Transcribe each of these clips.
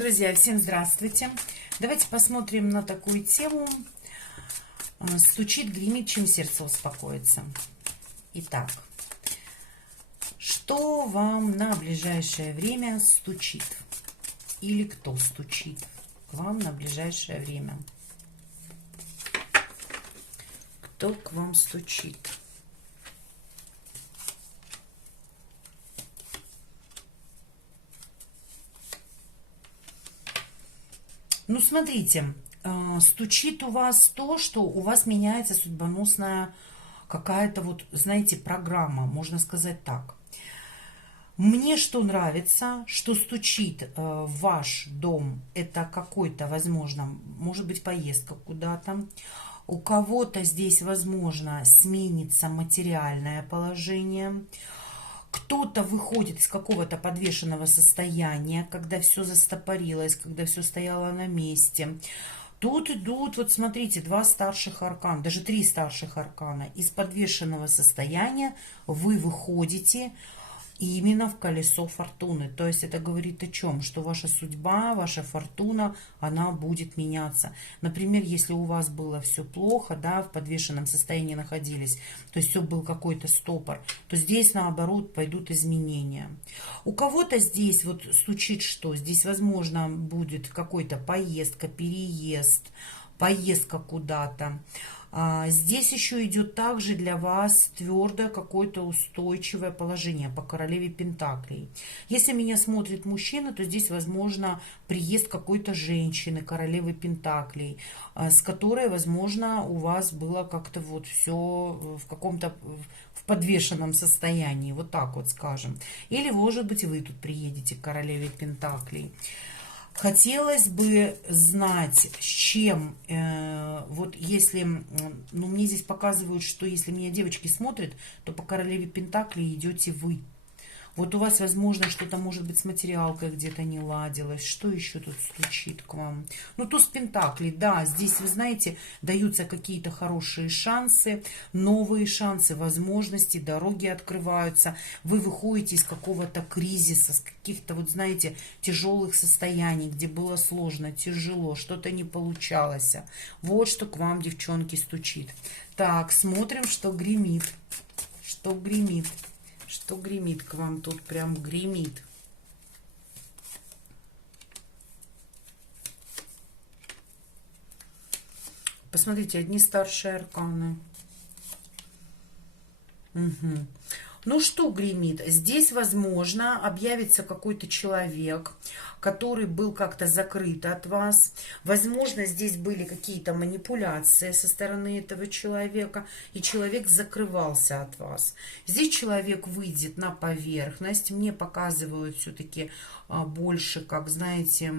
Друзья, всем здравствуйте! Давайте посмотрим на такую тему. Стучит, гремит, чем сердце успокоится. Итак, что вам на ближайшее время стучит? Или кто стучит к вам на ближайшее время? Кто к вам стучит? Ну, смотрите, стучит у вас то, что у вас меняется судьбоносная какая-то вот, знаете, программа, можно сказать так. Мне что нравится, что стучит в ваш дом, это какой-то, возможно, может быть, поездка куда-то. У кого-то здесь, возможно, сменится материальное положение. Кто-то выходит из какого-то подвешенного состояния, когда все застопорилось, когда все стояло на месте. Тут идут, вот смотрите, два старших аркана, даже три старших аркана. Из подвешенного состояния вы выходите именно в колесо фортуны. То есть это говорит о чем? Что ваша судьба, ваша фортуна, она будет меняться. Например, если у вас было все плохо, да, в подвешенном состоянии находились, то есть все был какой-то стопор, то здесь наоборот пойдут изменения. У кого-то здесь вот стучит что? Здесь, возможно, будет какой-то поездка, переезд, поездка куда-то. Здесь еще идет также для вас твердое какое-то устойчивое положение по королеве Пентаклей. Если меня смотрит мужчина, то здесь возможно приезд какой-то женщины, королевы Пентаклей, с которой, возможно, у вас было как-то вот все в каком-то в подвешенном состоянии, вот так вот скажем. Или, может быть, вы тут приедете к королеве Пентаклей. Хотелось бы знать, с чем, вот если, ну, мне здесь показывают, что если меня девочки смотрят, то по королеве Пентаклей идете вы. Вот у вас, возможно, что-то, может быть, с материалкой где-то не ладилось. Что еще тут стучит к вам? Ну, туз пентаклей, да, здесь, вы знаете, даются какие-то хорошие шансы, новые шансы, возможности, дороги открываются. Вы выходите из какого-то кризиса, с каких-то, вот знаете, тяжелых состояний, где было сложно, тяжело, что-то не получалось. Вот что к вам, девчонки, стучит. Так, смотрим, что гремит. Что гремит. Что гремит к вам тут? Прям гремит. Посмотрите, одни старшие арканы. Угу. Ну что гремит? Здесь, возможно, объявится какой-то человек, который был как-то закрыт от вас. Возможно, здесь были какие-то манипуляции со стороны этого человека, и человек закрывался от вас. Здесь человек выйдет на поверхность. Мне показывают все-таки больше, как, знаете,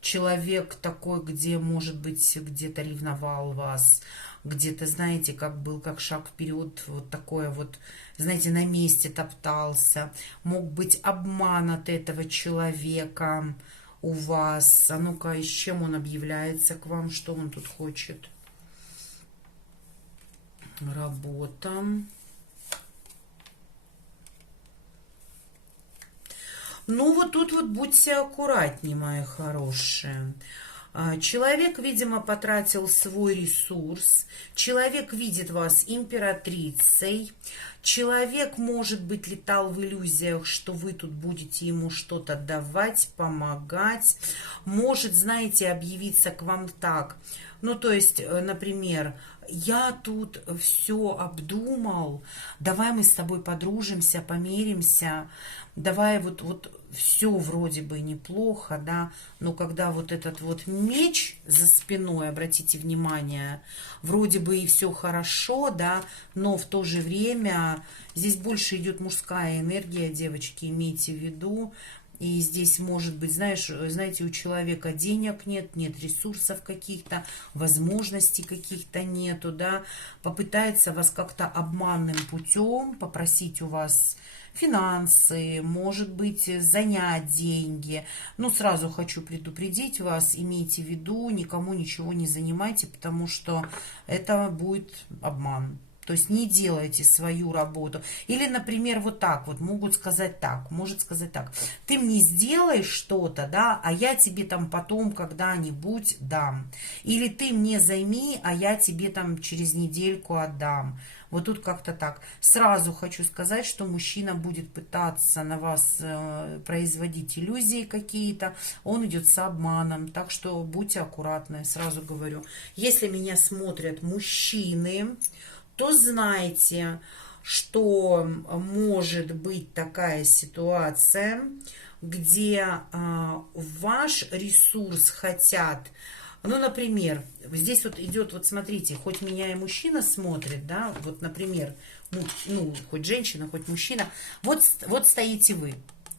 человек такой, где, может быть, где-то ревновал вас, где-то, знаете, как был, как шаг вперед, вот такое вот, знаете, на месте топтался. Мог быть обман от этого человека у вас. А ну-ка, и с чем он объявляется к вам, что он тут хочет? Работа. Ну, вот тут вот будьте аккуратнее, мои хорошие. Человек, видимо, потратил свой ресурс. Человек видит вас императрицей. Человек, может быть, летал в иллюзиях, что вы тут будете ему что-то давать, помогать. Может, знаете, объявиться к вам так. Ну, то есть, например, я тут все обдумал, давай мы с тобой подружимся, помиримся, давай вот все вроде бы неплохо, да, но когда вот этот вот меч за спиной, обратите внимание, вроде бы и все хорошо, да, но в то же время здесь больше идет мужская энергия, девочки, имейте в виду. И здесь может быть, знаете, у человека денег нет, нет ресурсов каких-то, возможностей каких-то нету, да, попытается вас как-то обманным путем попросить у вас финансы, может быть, занять деньги. Но сразу хочу предупредить вас, имейте в виду, никому ничего не занимайте, потому что это будет обман. То есть не делайте свою работу. Или, например, вот так вот могут сказать так, может сказать так. Ты мне сделаешь что-то, да, а я тебе там потом когда-нибудь дам. Или ты мне займи, а я тебе там через недельку отдам. Вот тут как-то так. Сразу хочу сказать, что мужчина будет пытаться на вас производить иллюзии какие-то. Он идет с обманом. Так что будьте аккуратны, сразу говорю. Если меня смотрят мужчины, то знайте, что может быть такая ситуация, где ваш ресурс хотят. Ну, например, здесь вот идет, вот смотрите, хоть меня и мужчина смотрит, да, вот, например, ну, хоть женщина, хоть мужчина, вот стоите вы.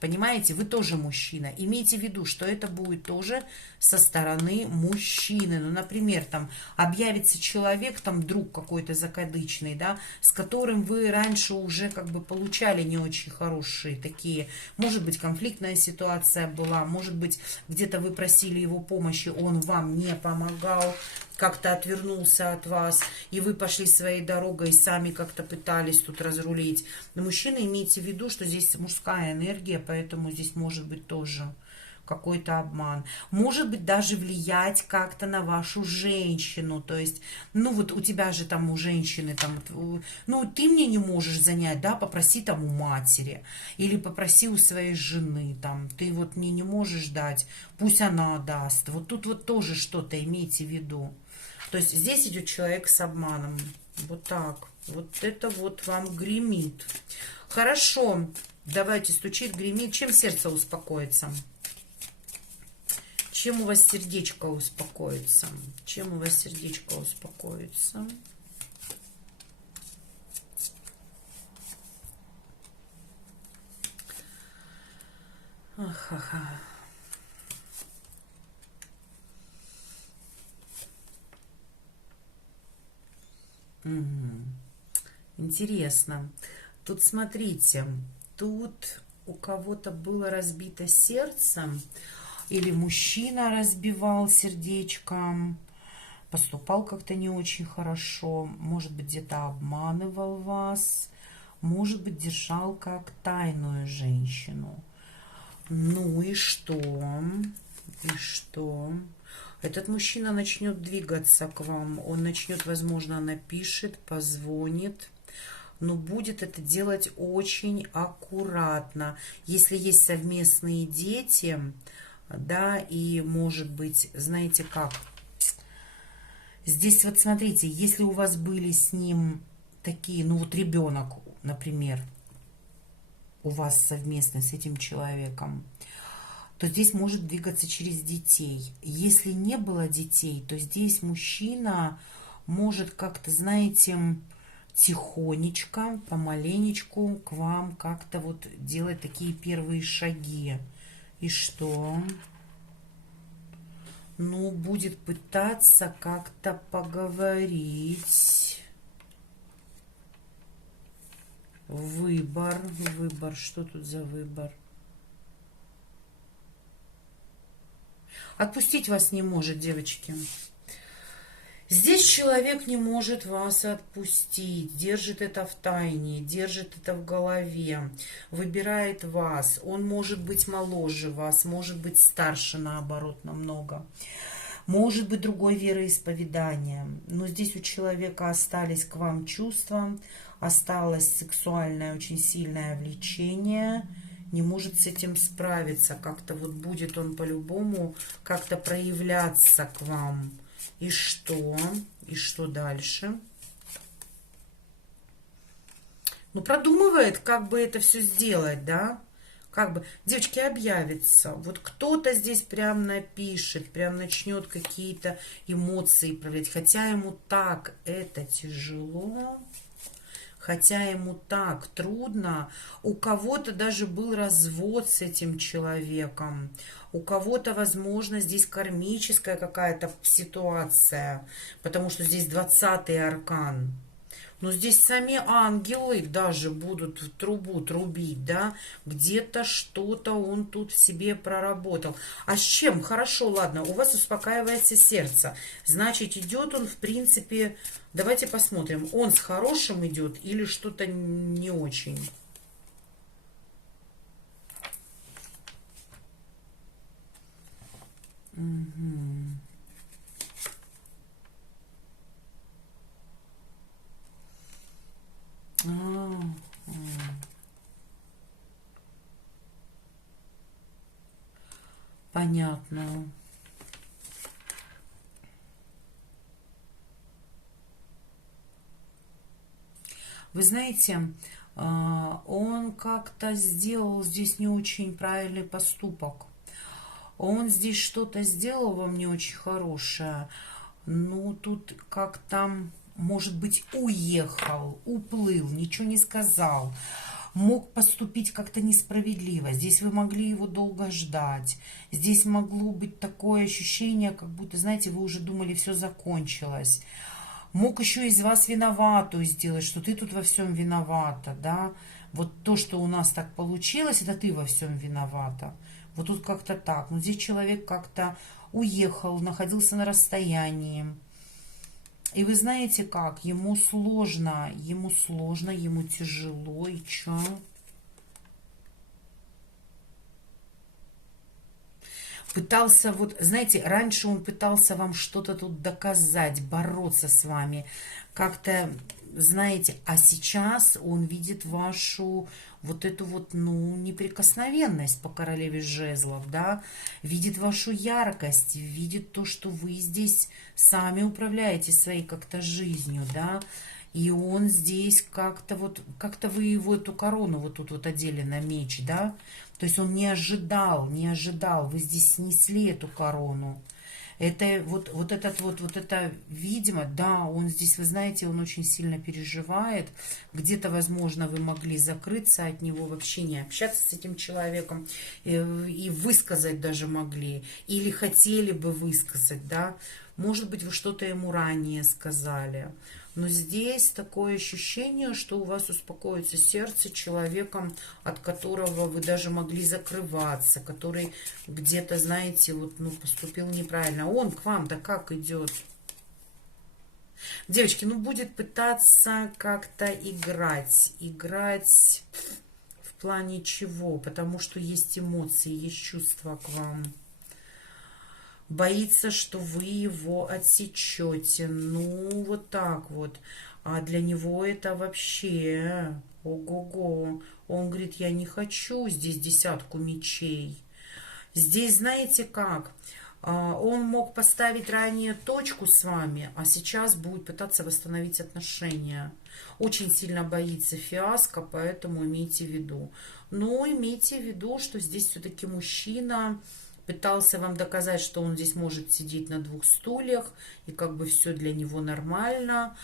Понимаете, вы тоже мужчина. Имейте в виду, что это будет тоже со стороны мужчины. Ну, например, там объявится человек, там друг какой-то закадычный, да, с которым вы раньше уже как бы получали не очень хорошие такие. Может быть, конфликтная ситуация была, может быть, где-то вы просили его помощи, он вам не помогал, как-то отвернулся от вас, и вы пошли своей дорогой и сами как-то пытались тут разрулить. Но мужчины, имейте в виду, что здесь мужская энергия, поэтому здесь может быть тоже какой-то обман. Может быть, даже влиять как-то на вашу женщину. То есть, ну вот у тебя же там у женщины, там, ну ты мне не можешь занять, да, попроси там у матери. Или попроси у своей жены, там, ты вот мне не можешь дать, пусть она даст. Вот тут вот тоже что-то имейте в виду. То есть здесь идет человек с обманом. Вот так. Вот это вот вам гремит. Хорошо. Давайте, стучит, гремит. Чем сердце успокоится? Чем у вас сердечко успокоится? Чем у вас сердечко успокоится? Ах-ха-ха. Угу. Интересно. Тут смотрите, тут у кого-то было разбито сердце, или мужчина разбивал сердечко, поступал как-то не очень хорошо, может быть, где-то обманывал вас, может быть, держал как тайную женщину. Ну и что? И что? Этот мужчина начнет двигаться к вам, он начнет, возможно, напишет, позвонит, но будет это делать очень аккуратно. Если есть совместные дети, да, и может быть, знаете как, здесь вот смотрите, если у вас были с ним такие, ну вот ребенок, например, у вас совместно с этим человеком, то здесь может двигаться через детей. Если не было детей, то здесь мужчина может как-то, знаете, тихонечко, помаленечку к вам как-то вот делать такие первые шаги. И что? Ну, будет пытаться как-то поговорить. Выбор. Выбор. Что тут за выбор? Отпустить вас не может, девочки. Здесь человек не может вас отпустить, держит это в тайне, держит это в голове, выбирает вас. Он может быть моложе вас, может быть старше, наоборот, намного. Может быть другой вероисповедания. Но здесь у человека остались к вам чувства, осталось сексуальное очень сильное влечение. Не может с этим справиться. Как-то вот будет он по-любому как-то проявляться к вам. И что? И что дальше? Ну, продумывает, как бы это все сделать, да? Как бы, девочки, объявится. Вот кто-то здесь прям напишет, прям начнет какие-то эмоции проявлять. Хотя ему так это тяжело. Хотя ему так трудно, у кого-то даже был развод с этим человеком, у кого-то, возможно, здесь кармическая какая-то ситуация, потому что здесь 20-й аркан. Но здесь сами ангелы даже будут в трубу трубить, да, где-то что-то он тут в себе проработал. А с чем? Хорошо, ладно, у вас успокаивается сердце. Значит, идет он, в принципе, давайте посмотрим, он с хорошим идет или что-то не очень. Угу. Понятно. Вы знаете, он как-то сделал здесь не очень правильный поступок. Он здесь что-то сделал вам не очень хорошее. Ну, тут как-то, может быть, уехал, уплыл, ничего не сказал. Мог поступить как-то несправедливо. Здесь вы могли его долго ждать. Здесь могло быть такое ощущение, как будто, знаете, вы уже думали, все закончилось. Мог еще из вас виноватую сделать, что ты тут во всем виновата, да. Вот то, что у нас так получилось, это ты во всем виновата. Вот тут как-то так. Но здесь человек как-то уехал, находился на расстоянии. И вы знаете как? Ему сложно, ему тяжело. И чё? Пытался, вот, знаете, раньше он пытался вам что-то тут доказать, бороться с вами, как-то, знаете, а сейчас он видит вашу вот эту вот, ну, неприкосновенность по королеве жезлов, да, видит вашу яркость, видит то, что вы здесь сами управляете своей как-то жизнью, да, и он здесь как-то вот, как-то вы его эту корону вот тут вот одели на меч, да, то есть он не ожидал, вы здесь снесли эту корону. Это вот этот вот это, видимо, да, он здесь, вы знаете, он очень сильно переживает. Где-то, возможно, вы могли закрыться от него, вообще не общаться с этим человеком и высказать даже могли. Или хотели бы высказать, да. Может быть, вы что-то ему ранее сказали. Но здесь такое ощущение, что у вас успокоится сердце человеком, от которого вы даже могли закрываться, который где-то, знаете, вот, ну, поступил неправильно. Он к вам-то как идет? Девочки, ну, будет пытаться как-то играть. Играть в плане чего? Потому что есть эмоции, есть чувства к вам. Боится, что вы его отсечете. Ну, вот так вот. А для него это вообще... Ого-го. Он говорит, я не хочу здесь десятку мечей. Здесь, знаете как? Он мог поставить ранее точку с вами, а сейчас будет пытаться восстановить отношения. Очень сильно боится фиаско, поэтому имейте в виду. Но имейте в виду, что здесь все-таки мужчина... Пытался вам доказать, что он здесь может сидеть на двух стульях, и как бы все для него нормально.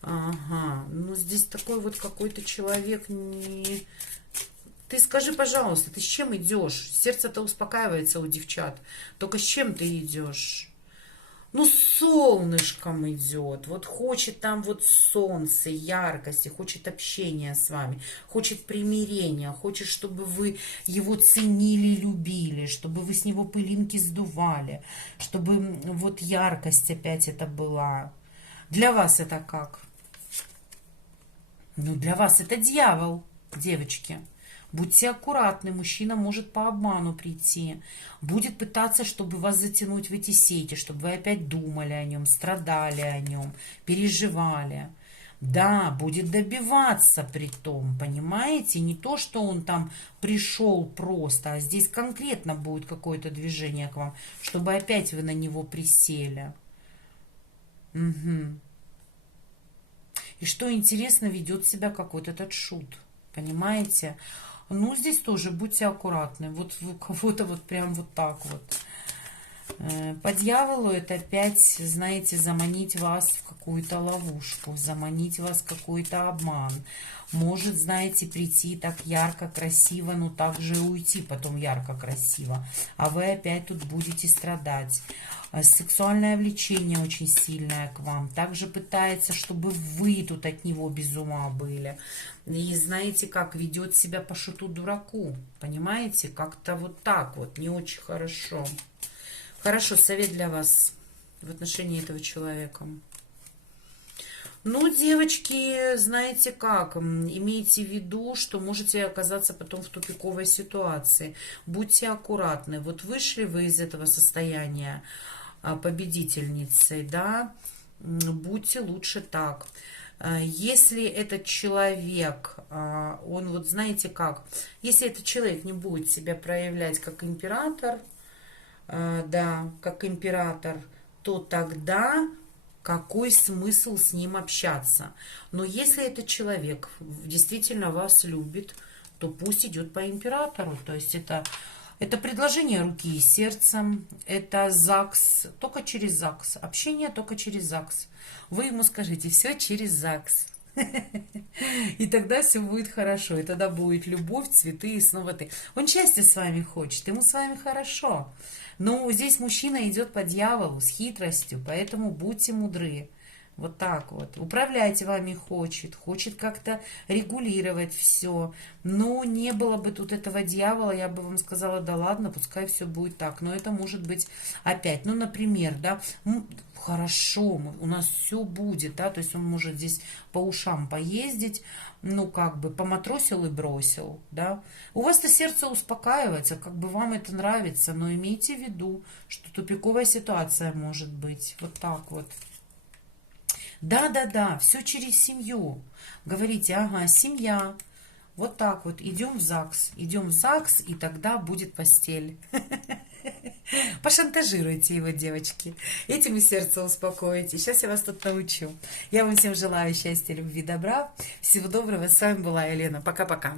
Ага, ну здесь такой вот какой-то человек не... Ты скажи, пожалуйста, ты с чем идешь? Сердце-то успокаивается у девчат. Только с чем ты идешь? Ну, солнышком идет, вот хочет там вот солнце, яркости, хочет общения с вами, хочет примирения, хочет, чтобы вы его ценили, любили, чтобы вы с него пылинки сдували, чтобы вот яркость опять это была. Для вас это как? Ну, для вас это дьявол, девочки. Будьте аккуратны, мужчина может по обману прийти. Будет пытаться, чтобы вас затянуть в эти сети, чтобы вы опять думали о нем, страдали о нем, переживали. Да, будет добиваться при том, понимаете? Не то, что он там пришел просто, а здесь конкретно будет какое-то движение к вам, чтобы опять вы на него присели. Угу. И что интересно, ведет себя как вот этот шут, понимаете? Ну, здесь тоже будьте аккуратны. Вот у кого-то вот прям вот так вот. По дьяволу это опять, знаете, заманить вас в какую-то ловушку, заманить вас в какой-то обман. Может, знаете, прийти так ярко, красиво, но также и уйти потом ярко, красиво. А вы опять тут будете страдать. Сексуальное влечение очень сильное к вам. Также пытается, чтобы вы тут от него без ума были. И знаете, как ведет себя по шуту дураку. Понимаете? Как-то вот так вот, не очень хорошо. Хорошо, совет для вас в отношении этого человека. Ну, девочки, знаете как, имейте в виду, что можете оказаться потом в тупиковой ситуации. Будьте аккуратны. Вот вышли вы из этого состояния победительницей, да, будьте лучше так. Если этот человек, он вот знаете как, если этот человек не будет себя проявлять как император, да, как император, то тогда какой смысл с ним общаться? Но если этот человек действительно вас любит, то пусть идет по императору. То есть это предложение руки и сердца, это ЗАГС, только через ЗАГС, общение только через ЗАГС. Вы ему скажите, все через ЗАГС. И тогда все будет хорошо. И тогда будет любовь, цветы и снова ты. Он счастья с вами хочет, ему с вами хорошо. Но здесь мужчина идет по дьяволу с хитростью, поэтому будьте мудры. Вот так вот. Управлять вами хочет как-то регулировать все. Но не было бы тут этого дьявола, я бы вам сказала, да ладно, пускай все будет так. Но это может быть опять, ну, например, да, хорошо, у нас все будет, да, то есть он может здесь по ушам поездить, ну, как бы поматросил и бросил, да. У вас-то сердце успокаивается, как бы вам это нравится, но имейте в виду, что тупиковая ситуация может быть. Вот так вот. Да, все через семью. Говорите, ага, семья. Вот так вот, идем в ЗАГС, и тогда будет постель. Пошантажируйте его, девочки. Этим и сердце успокоите. Сейчас я вас тут научу. Я вам всем желаю счастья, любви, добра. Всего доброго. С вами была Елена. Пока-пока.